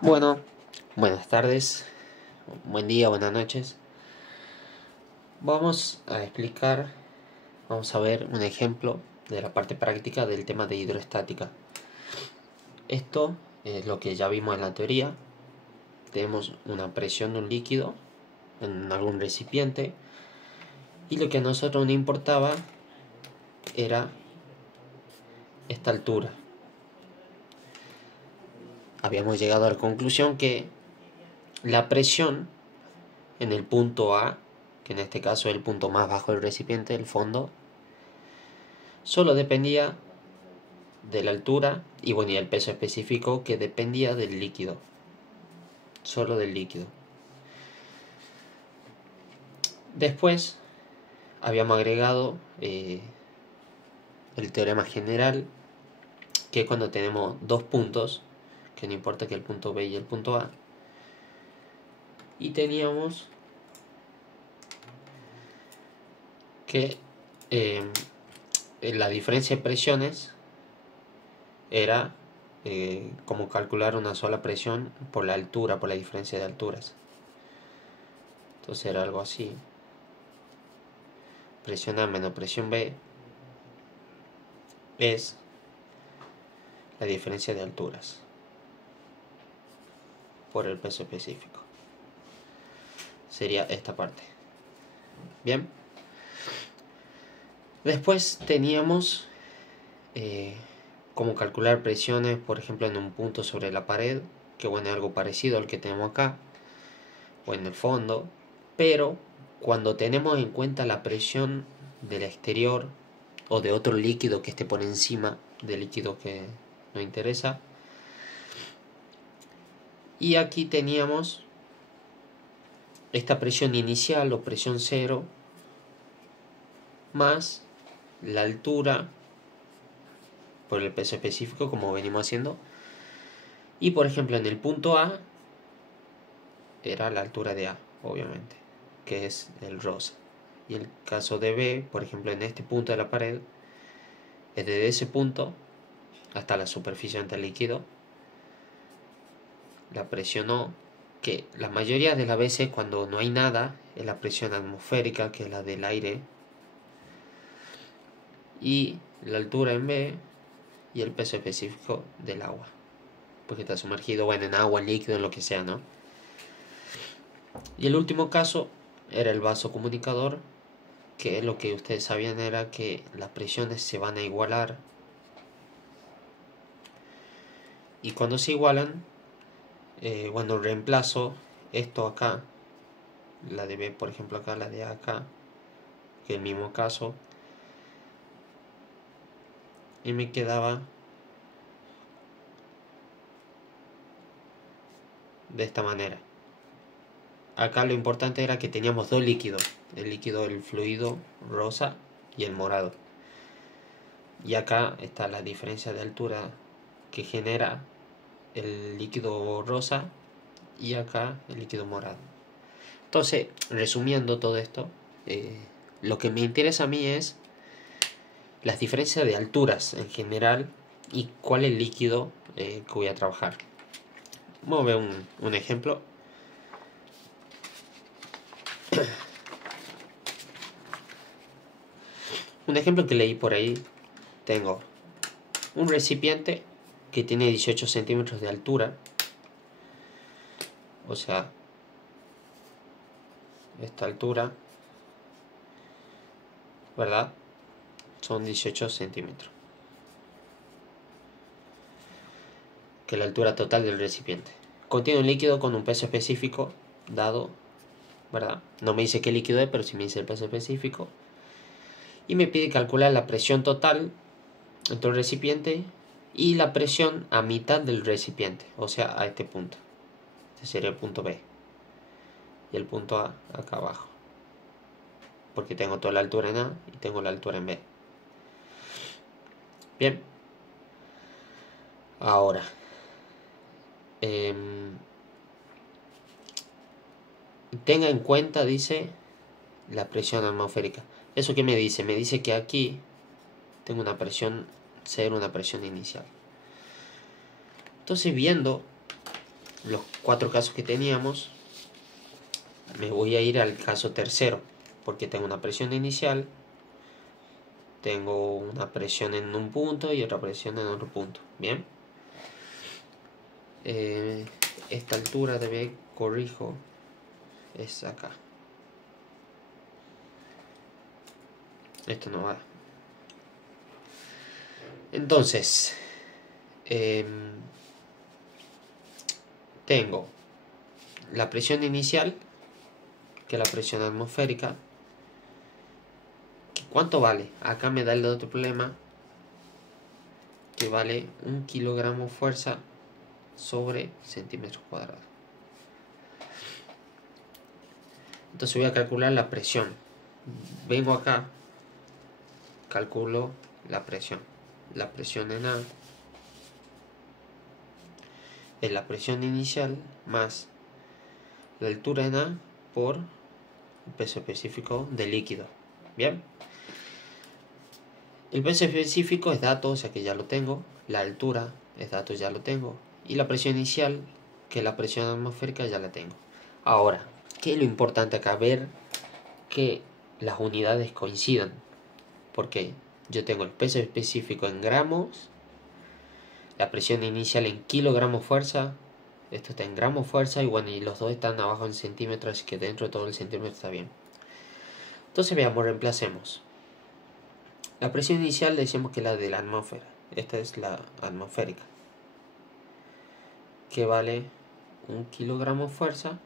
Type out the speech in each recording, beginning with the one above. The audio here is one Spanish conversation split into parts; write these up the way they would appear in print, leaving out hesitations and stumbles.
Bueno, buenas tardes, buen día, buenas noches. Vamos a ver un ejemplo de la parte práctica del tema de hidroestática. Esto es lo que ya vimos en la teoría. Tenemos una presión de un líquido en algún recipiente y lo que a nosotros nos importaba era esta altura. Habíamos llegado a la conclusión que la presión en el punto A, que en este caso es el punto más bajo del recipiente, el fondo, solo dependía de la altura y el peso específico, que dependía del líquido, solo del líquido. Después habíamos agregado el teorema general, que es cuando tenemos dos puntos, que no importa que el punto B y el punto A, y teníamos que la diferencia de presiones era como calcular una sola presión por la altura, por la diferencia de alturas. Entonces era algo así: presión A menos presión B es la diferencia de alturas por el peso específico. Sería esta parte. Bien. Después teníamos cómo calcular presiones, por ejemplo, en un punto sobre la pared, que es algo parecido al que tenemos acá, o en el fondo, pero cuando tenemos en cuenta la presión del exterior o de otro líquido que esté por encima del líquido que nos interesa. Y aquí teníamos esta presión inicial o presión cero más la altura por el peso específico, como venimos haciendo. Y por ejemplo en el punto A era la altura de A, obviamente, que es el rosa. Y el caso de B, por ejemplo en este punto de la pared, es desde ese punto hasta la superficie ante el líquido. La presión O, que la mayoría de las veces cuando no hay nada, es la presión atmosférica, que es la del aire. Y la altura en B y el peso específico del agua, porque está sumergido en agua, en líquido, en lo que sea, ¿no? Y el último caso era el vaso comunicador, que lo que ustedes sabían era que las presiones se van a igualar, y cuando se igualan, reemplazo esto acá, la de B por ejemplo acá, la de A acá, que es el mismo caso, y me quedaba de esta manera. Acá lo importante era que teníamos dos líquidos, el fluido rosa y el morado. Y acá está la diferencia de altura que genera el líquido rosa y acá el líquido morado. Entonces, resumiendo todo esto, lo que me interesa a mí es las diferencias de alturas en general y cuál es el líquido que voy a trabajar. Vamos a ver un ejemplo. Un ejemplo que leí por ahí. Tengo un recipiente que tiene 18 centímetros de altura. O sea, esta altura, ¿verdad? Son 18 centímetros. Que es la altura total del recipiente. Contiene un líquido con un peso específico dado, ¿verdad? No me dice qué líquido es, pero sí me dice el peso específico. Y me pide calcular la presión total en todo el recipiente y la presión a mitad del recipiente, o sea, a este punto. Este sería el punto B. Y el punto A acá abajo, porque tengo toda la altura en A y tengo la altura en B. Bien. Ahora, tenga en cuenta, dice, la presión atmosférica. ¿Eso qué me dice? Me dice que aquí tengo una presión cero, una presión inicial. Entonces, viendo los 4 casos que teníamos, me voy a ir al caso tercero, porque tengo una presión inicial, tengo una presión en un punto y otra presión en otro punto. Bien, esta altura también corrijo, es acá. Esto no va. Entonces, tengo la presión inicial, que es la presión atmosférica. ¿Cuánto vale? Acá me da el otro problema, que vale 1 kilogramo fuerza sobre centímetros cuadrados. Entonces voy a calcular la presión. Vengo acá, calculo la presión. La presión en A es la presión inicial más la altura en A por el peso específico del líquido. Bien, el peso específico es dato, o sea que ya lo tengo. La altura es dato, ya lo tengo. Y la presión inicial, que es la presión atmosférica, ya la tengo. Ahora, ¿qué es lo importante acá? Ver que las unidades coincidan, porque yo tengo el peso específico en gramos, la presión inicial en kilogramos fuerza, esto está en gramos fuerza, y bueno, y los dos están abajo en centímetros, así que dentro de todo el centímetro está bien. Entonces veamos, reemplacemos. La presión inicial decimos que es la de la atmósfera, esta es la atmosférica, que vale 1 kilogramo fuerza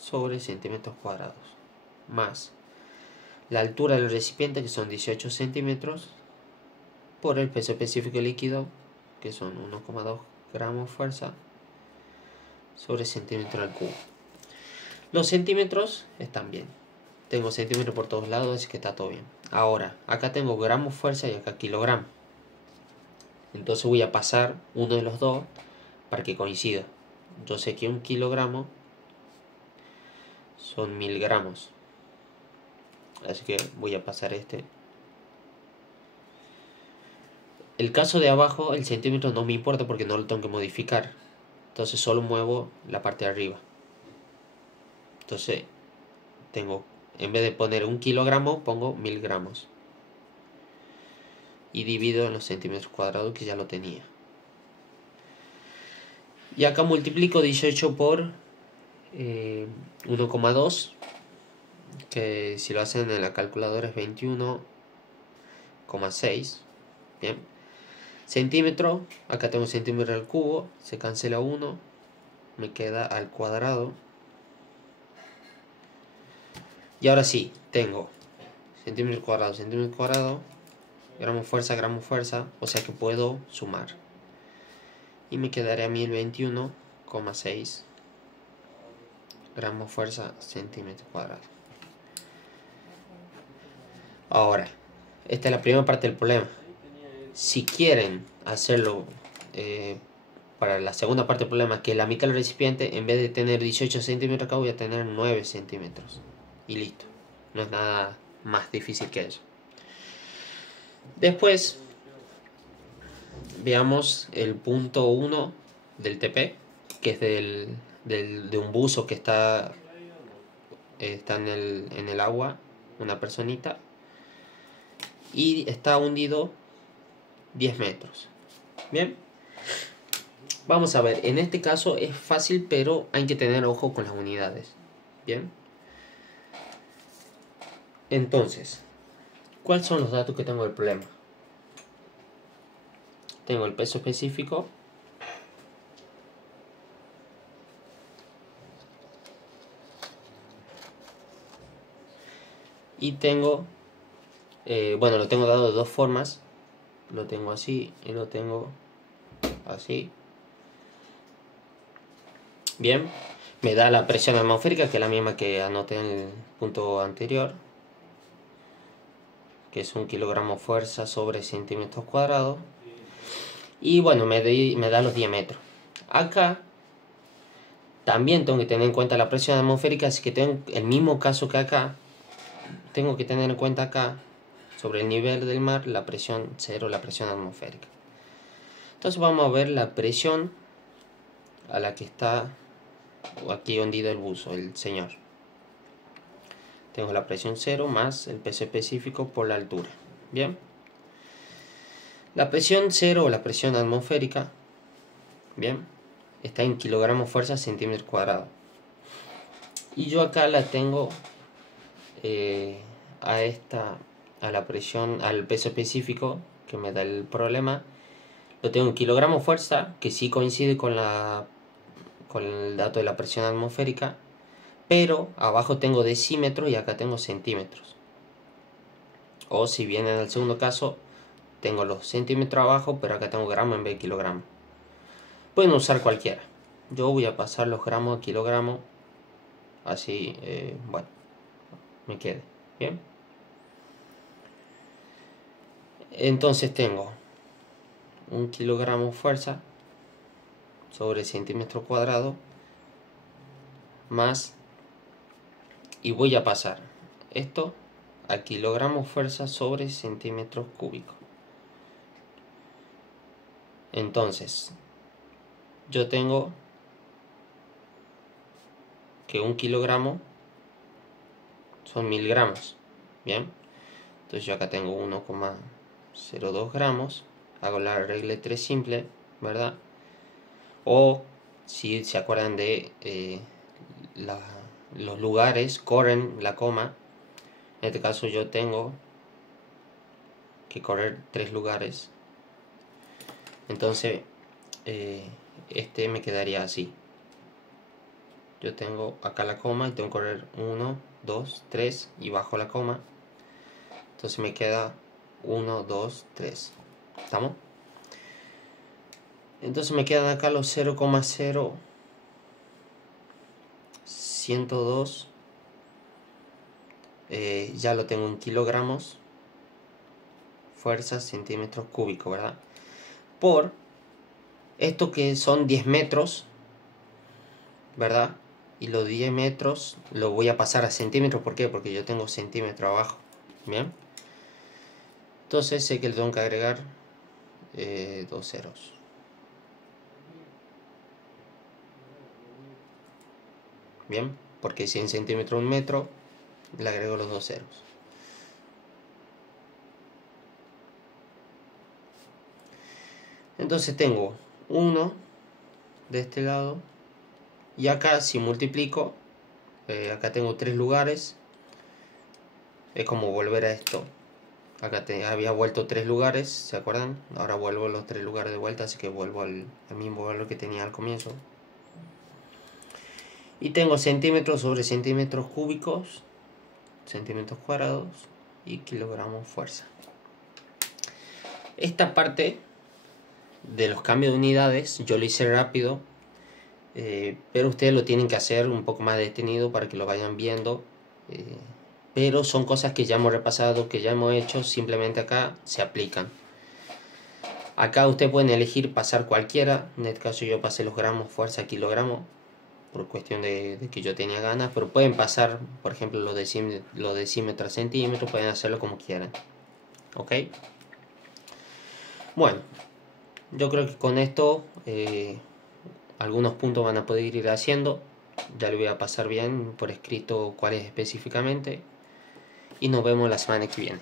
sobre centímetros cuadrados, más la altura del recipiente, que son 18 centímetros, por el peso específico líquido, que son 1,2 gramos fuerza sobre centímetro al cubo. Los centímetros están bien, tengo centímetros por todos lados, así que está todo bien. Ahora, acá tengo gramos fuerza y acá kilogramos, entonces voy a pasar uno de los dos para que coincida. Yo sé que 1 kilogramo son 1000 gramos, así que voy a pasar este. El caso de abajo, el centímetro no me importa porque no lo tengo que modificar, entonces solo muevo la parte de arriba. Entonces tengo, en vez de poner 1 kilogramo, pongo 1000 gramos y divido en los centímetros cuadrados, que ya lo tenía. Y acá multiplico 18 por 1,2, que si lo hacen en la calculadora es 21,6. Bien, centímetro, acá tengo centímetro al cubo, se cancela 1, me queda al cuadrado. Y ahora sí, tengo centímetro cuadrado, gramo fuerza, o sea que puedo sumar. Y me quedaría a mí el 21,6 gramos fuerza centímetro cuadrado. Ahora, esta es la primera parte del problema. Si quieren hacerlo para la segunda parte del problema, que la mitad del recipiente, en vez de tener 18 centímetros acá, voy a tener 9 centímetros. Y listo. No es nada más difícil que eso. Después, veamos el punto 1 del TP, que es de un buzo que está en el agua, una personita, y está hundido 10 metros. Bien, vamos a ver, en este caso es fácil, pero hay que tener ojo con las unidades. Bien, entonces, ¿cuáles son los datos que tengo del problema? Tengo el peso específico, y tengo, bueno, lo tengo dado de dos formas. Lo tengo así y lo tengo así. Bien, me da la presión atmosférica, que es la misma que anoté en el punto anterior, que es 1 kilogramo fuerza sobre centímetros cuadrados. Y bueno, me da los diámetros. Acá también tengo que tener en cuenta la presión atmosférica, así que tengo el mismo caso que acá. Tengo que tener en cuenta acá, sobre el nivel del mar, la presión cero, la presión atmosférica. Entonces vamos a ver la presión a la que está aquí hundido el buzo, el señor. Tengo la presión 0 más el peso específico por la altura. Bien. La presión 0 o la presión atmosférica, bien, está en kilogramos fuerza centímetro cuadrado. Y yo acá la tengo a la presión, al peso específico que me da el problema, lo tengo en kilogramos fuerza, que sí coincide con el dato de la presión atmosférica, pero abajo tengo decímetros y acá tengo centímetros. O si bien en el segundo caso tengo los centímetros abajo, pero acá tengo gramos en vez de kilogramos. Pueden usar cualquiera. Yo voy a pasar los gramos a kilogramos, así, bueno, me quede bien. Entonces tengo 1 kilogramo fuerza sobre centímetro cuadrado más, y voy a pasar esto a kilogramos fuerza sobre centímetros cúbicos. Entonces yo tengo que 1 kilogramo son 1000 gramos. Bien, entonces yo acá tengo 1,02 gramos. Hago la regla de 3 simple, ¿verdad? O si se acuerdan de los lugares, corren la coma. En este caso yo tengo que correr 3 lugares. Entonces este me quedaría así. Yo tengo acá la coma y tengo que correr 1, 2, 3 y bajo la coma. Entonces me queda 1, 2, 3. ¿Estamos? Entonces me quedan acá los 0,0102. Ya lo tengo en kilogramos. Fuerza, centímetros cúbicos, ¿verdad? Por esto que son 10 metros, ¿verdad? Y los 10 metros lo voy a pasar a centímetros. ¿Por qué? Porque yo tengo centímetro abajo. Bien. Entonces sé que le tengo que agregar 2 ceros. Bien. Porque si en centímetro 1 metro, le agrego los 2 ceros. Entonces tengo 1 de este lado. Y acá si multiplico, acá tengo 3 lugares. Es como volver a esto. Acá había vuelto 3 lugares, ¿se acuerdan? Ahora vuelvo los 3 lugares de vuelta, así que vuelvo al mismo valor que tenía al comienzo. Y tengo centímetros sobre centímetros cúbicos, centímetros cuadrados y kilogramos fuerza. Esta parte de los cambios de unidades yo lo hice rápido, pero ustedes lo tienen que hacer un poco más detenido para que lo vayan viendo. Pero son cosas que ya hemos repasado, que ya hemos hecho, simplemente acá se aplican. Acá ustedes pueden elegir pasar cualquiera. En este caso yo pasé los gramos, fuerza, kilogramos, por cuestión de que yo tenía ganas. Pero pueden pasar, por ejemplo, los decímetros a centímetros, pueden hacerlo como quieran. ¿Ok? Bueno, yo creo que con esto algunos puntos van a poder ir haciendo. Ya le voy a pasar bien por escrito cuáles específicamente. Y nos vemos la semana que viene.